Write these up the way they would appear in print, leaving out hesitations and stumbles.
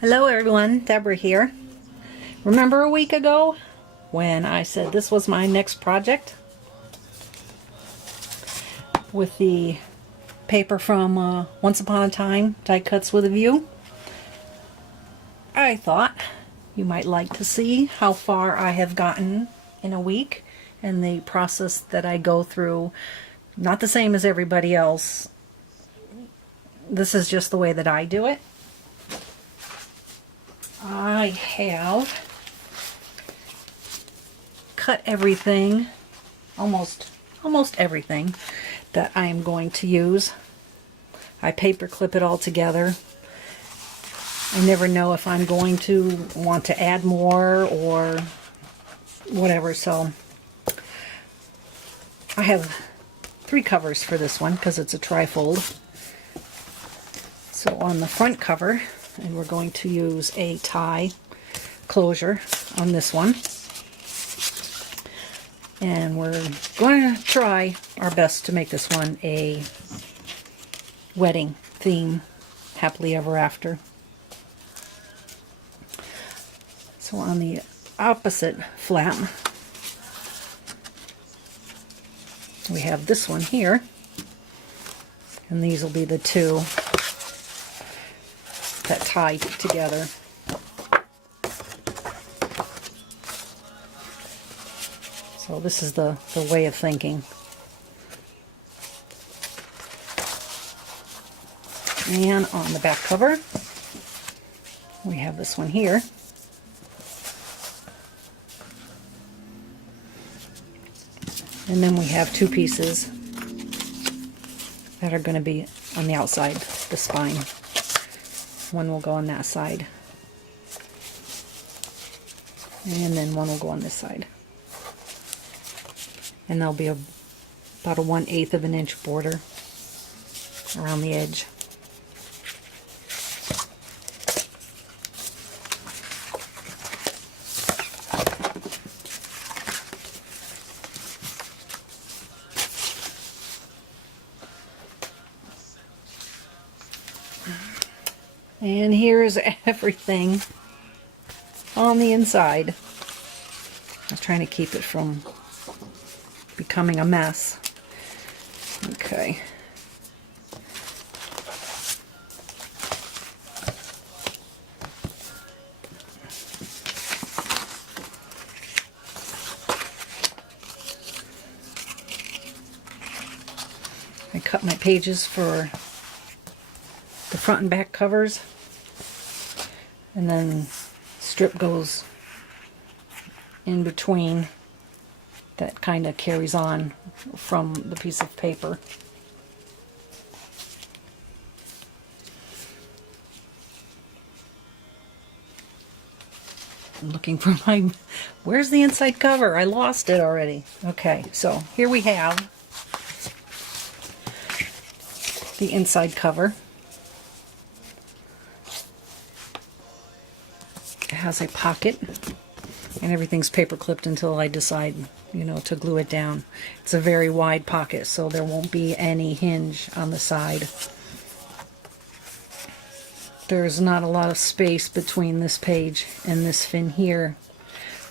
Hello everyone, Deborah here. Remember a week ago when I said this was my next project with the paper from Once Upon a Time, Die Cuts with a View? I thought you might like to see how far I have gotten in a week and the process that I go through. Not the same as everybody else. This is just the way that I do it. I have cut everything, almost everything that I am going to use. I paper clip it all together. I never know if I'm going to want to add more or whatever, so I have 3 covers for this one because it's a trifold. So on the front cover, and we're going to use a tie closure on this one. And we're going to try our best to make this one a wedding theme, happily ever after. So on the opposite flap, we have this one here, and these will be the 2 that tie together. So this is the way of thinking. And on the back cover, we have this one here. And then we have 2 pieces that are going to be on the outside, the spine. One will go on that side. And then one will go on this side. And there'll be about a 1/8 of an inch border around the edge. And here's everything on the inside. I'm trying to keep it from becoming a mess. Okay. I cut my pages for the front and back covers, and then strip goes in between that kind of carries on from the piece of paper. I'm looking for my, where's the inside cover? I lost it already. Okay, so here we have the inside cover. It has a pocket, and everything's paper clipped until I decide, you know, to glue it down. It's a very wide pocket, so there won't be any hinge on the side. There's not a lot of space between this page and this fin here,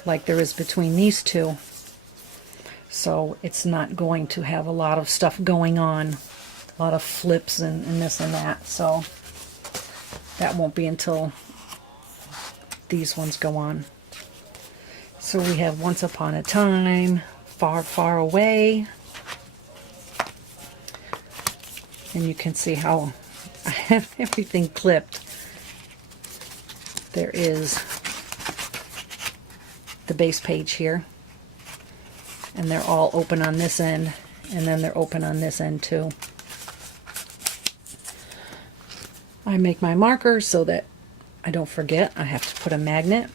like there is between these 2. So it's not going to have a lot of stuff going on, a lot of flips and this and that. So that won't be until these ones go on. So we have Once Upon a Time, Far, Far Away. And you can see how I have everything clipped. There is the base page here. And they're all open on this end. And then they're open on this end too. I make my markers so that I don't forget. I have to put a magnet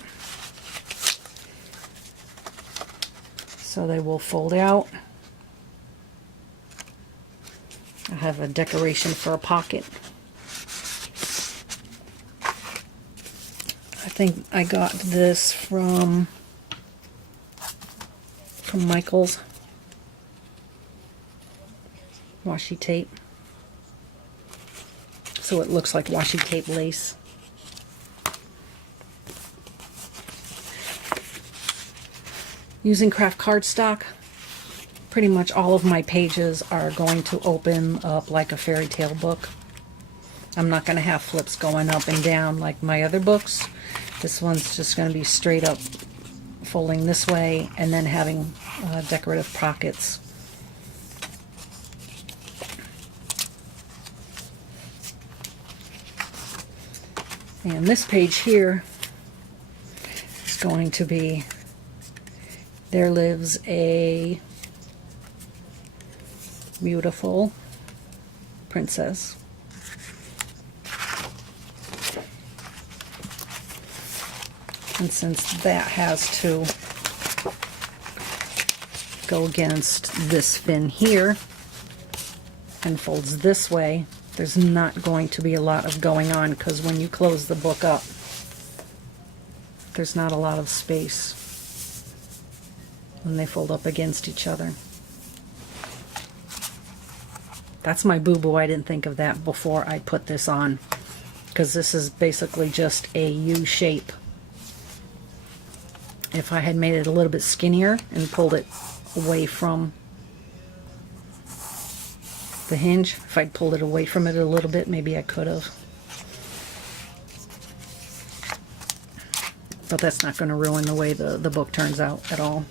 so they will fold out. I have a decoration for a pocket. I think I got this from Michael's washi tape. So it looks like washi tape lace. Using craft cardstock, pretty much all of my pages are going to open up like a fairy tale book. I'm not going to have flips going up and down like my other books. This one's just going to be straight up folding this way and then having decorative pockets. And this page here is going to be, there lives a beautiful princess. And since that has to go against this fin here and folds this way, there's not going to be a lot of going on, because when you close the book up, there's not a lot of space when they fold up against each other. That's my boo-boo. I didn't think of that before I put this on, because this is basically just a U shape. If I had made it a little bit skinnier and pulled it away from the hinge, if I'd pulled it away from it a little bit, maybe I could have. But that's not going to ruin the way the book turns out at all.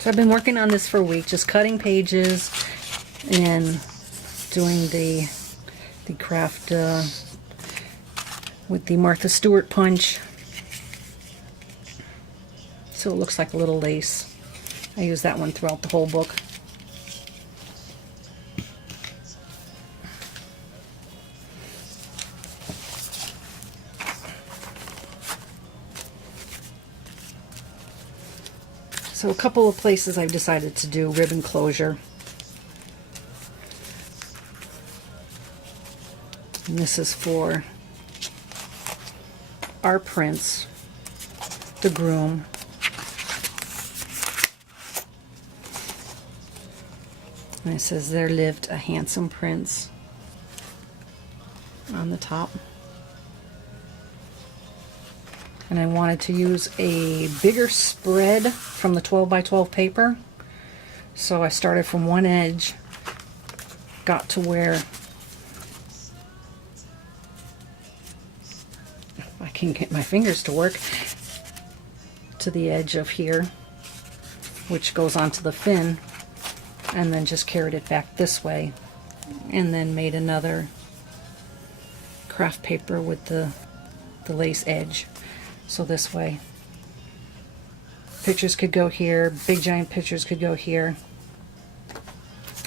So I've been working on this for a week, just cutting pages and doing the craft with the Martha Stewart punch, so it looks like a little lace. I use that one throughout the whole book. So a couple of places I've decided to do ribbon closure. And this is for our prince, the groom. And it says, "There lived a handsome prince," on the top. And I wanted to use a bigger spread from the 12 by 12 paper. So I started from one edge, got to where I can get my fingers to work, to the edge of here, which goes onto the fin, and then just carried it back this way, and then made another craft paper with the lace edge. So this way pictures could go here, big giant pictures could go here.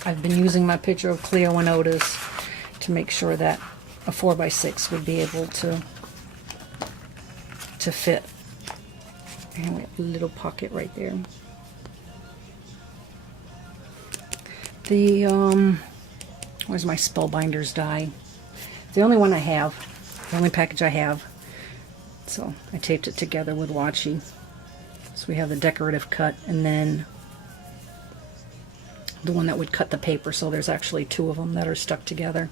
I've been using my picture of Cleo and Otis to make sure that a 4x6 would be able to fit. And we have a little pocket right there. The where's my Spellbinders die? The only one I have, the only package I have. So I taped it together with washi. So we have the decorative cut, and then the one that would cut the paper. So there's actually two of them that are stuck together.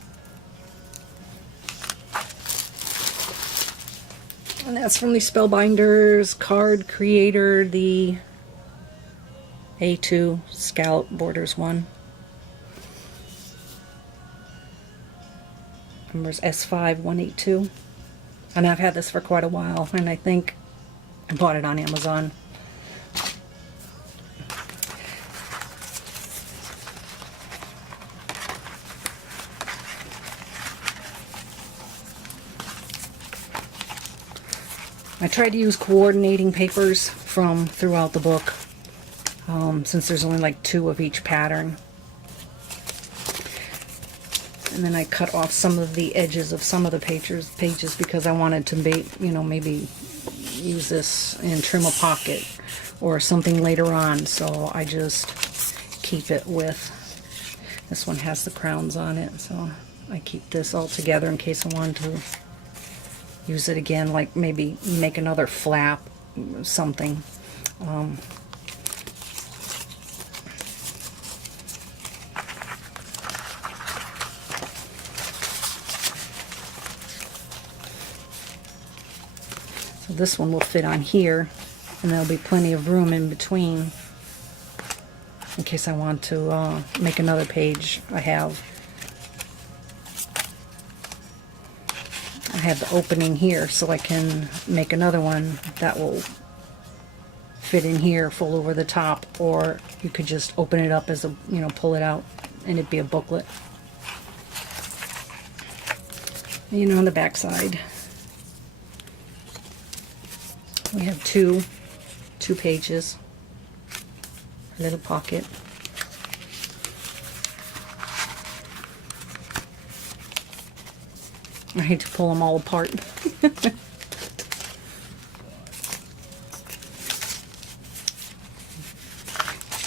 And that's from the Spellbinders Card Creator, the A2 Scallop Borders one. Numbers S5182. And I've had this for quite a while, and I think I bought it on Amazon. I tried to use coordinating papers from throughout the book, since there's only like 2 of each pattern. And then I cut off some of the edges of some of the pages because I wanted to maybe use this and trim a pocket or something later on. So I just keep it with, this one has the crowns on it, so I keep this all together in case I want to use it again, like maybe make another flap, something. this one will fit on here, and there'll be plenty of room in between in case I want to make another page. I have the opening here, so I can make another one that will fit in here, fold over the top, or you could just open it up as a, you know, pull it out and it'd be a booklet. And, you know, on the back side we have two pages, a little pocket. I hate to pull them all apart.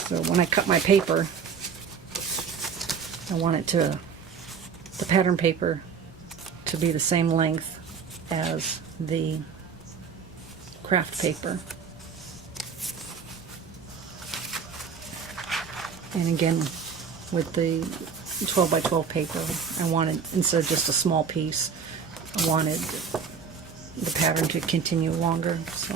So when I cut my paper, I want the pattern paper to be the same length as the craft paper. And again, with the 12 by 12 paper, I wanted, instead of just a small piece, I wanted the pattern to continue longer. So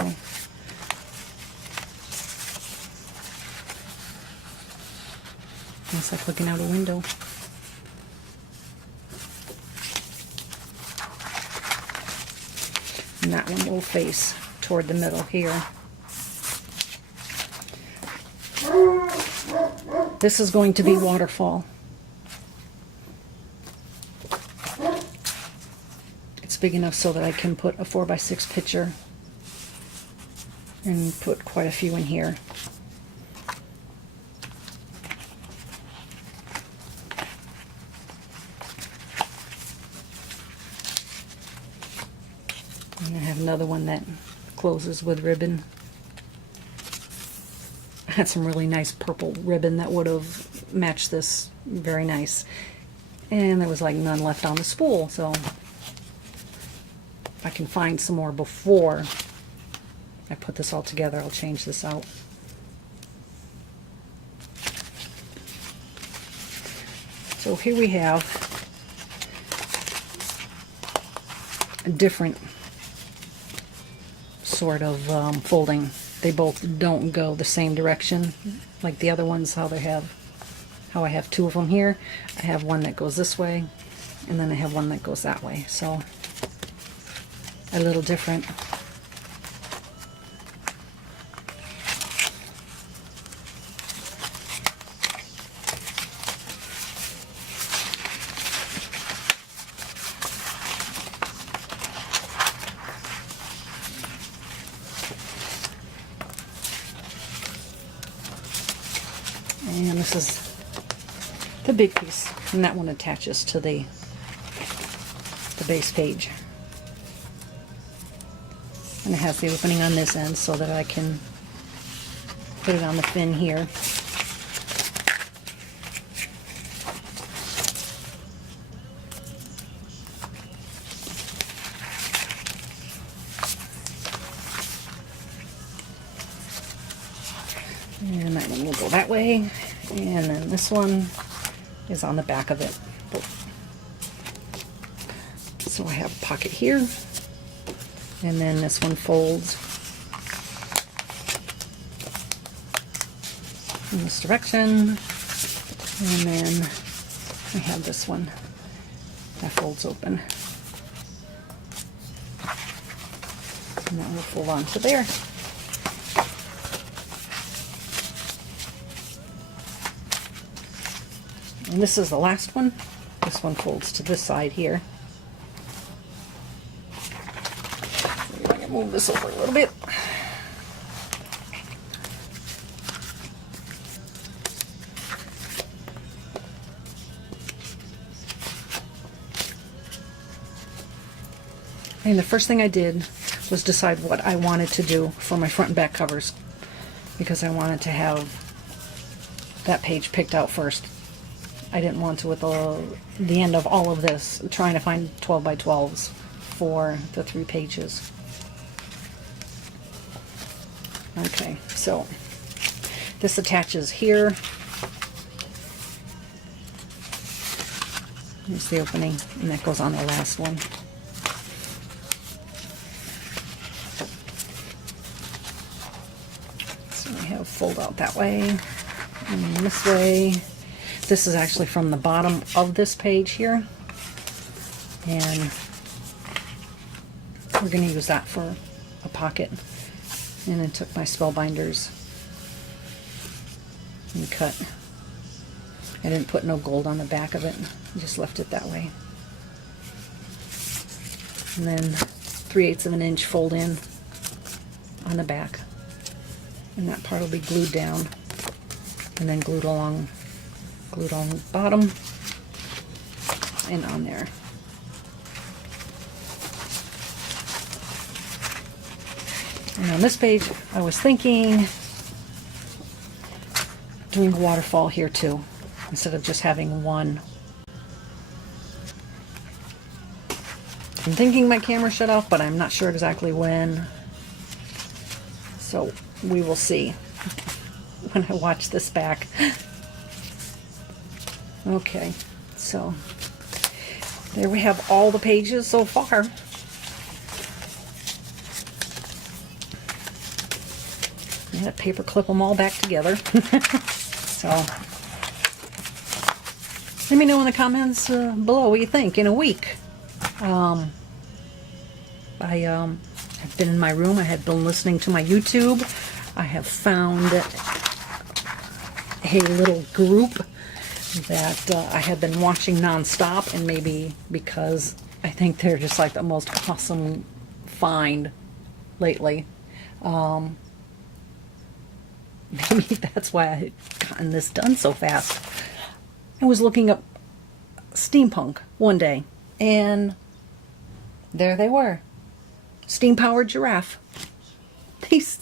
it's like looking out a window. And that one will face toward the middle here. This is going to be Waterfall. It's big enough so that I can put a 4x6 picture and put quite a few in here. And I have another one that closes with ribbon. I had some really nice purple ribbon that would have matched this very nice. And there was like none left on the spool, so if I can find some more before I put this all together, I'll change this out. So here we have a different sort of folding. They both don't go the same direction like the other ones, how I have two of them here. I have one that goes this way, and then I have one that goes that way. So a little different. And this is the big piece, and that one attaches to the base page. And it has the opening on this end so that I can put it on the fin here. And that one will go that way, and then this one is on the back of it. So I have a pocket here, and then this one folds in this direction, and then I have this one that folds open, and that will fold onto there. And this is the last one. This one folds to this side here. I'm going to move this over a little bit. And the first thing I did was decide what I wanted to do for my front and back covers, because I wanted to have that page picked out first. I didn't want to, with the end of all of this, trying to find 12 by 12s for the 3 pages. Okay, so this attaches here. Here's the opening, and that goes on the last one. I have fold out that way and this way. This is actually from the bottom of this page here, and we're going to use that for a pocket. And I took my spellbinders and cut. I didn't put no gold on the back of it, I just left it that way. And then 3/8 of an inch fold in on the back, and that part will be glued down and then glued along the bottom and on there. And on this page I was thinking doing a waterfall here too, instead of just having one. I'm thinking my camera shut off, but I'm not sure exactly when. So we will see when I watch this back. Okay, so there we have all the pages so far. I had to paper clip them all back together. So let me know in the comments below what you think in a week. I have been in my room. I have been listening to my YouTube. I have found a little group that I have been watching nonstop, and maybe because I think they're just like the most awesome find lately. Maybe that's why I had gotten this done so fast. I was looking up steampunk one day, and there they were. Steam-powered giraffe. These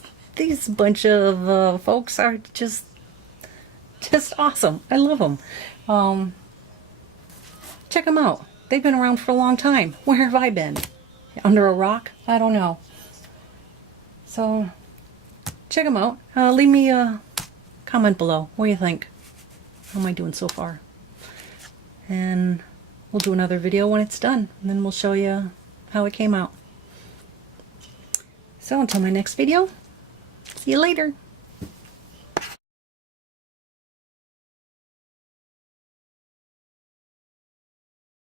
bunch of folks are just awesome. I love them. Check them out. They've been around for a long time. Where have I been? Under a rock? I don't know. So check them out. Leave me a comment below. What do you think? How am I doing so far? And we'll do another video when it's done, and then we'll show you how it came out. So until my next video, see you later.